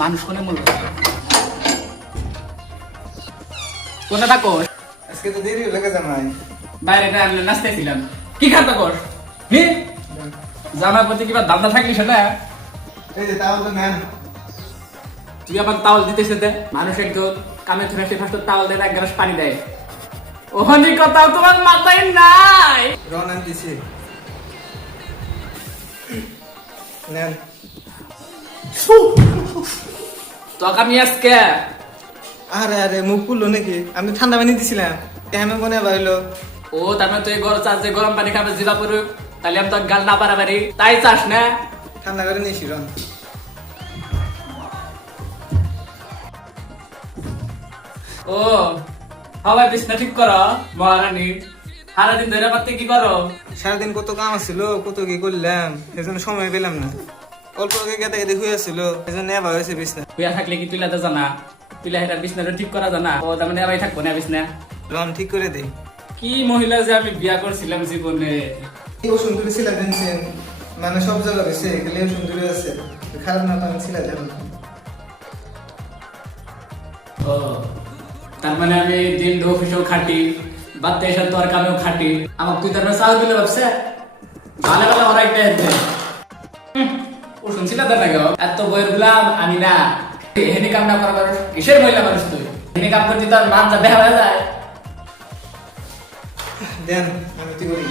মানুষ কোনে মূল্য কোনে থাকো আজকে তো দেরি হয়ে গেছে জামাই। বাইরে নাচতেছিলাম কি খাতা কর হি জামার প্রতি কিবা দাদা থাকলি সেটা এই যে তাও তো নেন। তুই আমাকে তাওয়াল দিতেছে দে মানুষ একজন কামে ধরে সে ফার্স্ট তাওয়াল দেয় এক গ্লাস পানি দেয় ওখানে কথা তোমার মাথায় নাই রন দিছি নেন। তোকে আমি আজকে আরে আরে মুখ পুরলো নাকি? আমি ঠান্ডা পানি দিছিলাম কেমন মনে বাইলো। ও তার মানে তুই গরম চাষ যে গরম পানি খাবে জিবা পড়ুক তাহলে আমি তোর গাল না পারাবারি তাই চাস না ঠান্ডা করে নিয়েছি রন। ও হাওয়াই বিছনা ঠিক করো মহারানী সারাদিন ধরে পারতে কি করো সারাদিন কত কাম আছিল, কত কি করলাম, সেজন্য সময় পেলাম না। অল্প আগে গেতে গেতে হয়ে আসছিল, সেজন্য এবার হয়েছে বিছনা। হইয়া থাকলে কি তুই লাদা জানা তুই হেটার বিছনাটা ঠিক করা জানা ও তার মানে এবাই থাকবো না বিছনা রন ঠিক করে দে। কি মহিলা যে আমি বিয়া করছিলাম জীবনে ও সুন্দরী ছিল জানছেন, মানে সব জায়গা রয়েছে, এগুলো সুন্দরী আছে, খারাপ না তো আমি ছিল জানো। ও তার মানে আমি দিন অফিসেও খাটি বাদ এসে তোর কামেও খাটি আমার তুই তার মানে চাল দিলে ভাবছে ভালো ভালো ওরা একটা হেঁটে ও শুনছিল তার নাকি এত বইয়ের গুলাম আমি না হেনি কাম না করার কিসের মহিলা মানুষ তুই হেনি কাম করতে তোর মান যা দেখা হয়ে যায় দেন আমি তুই করি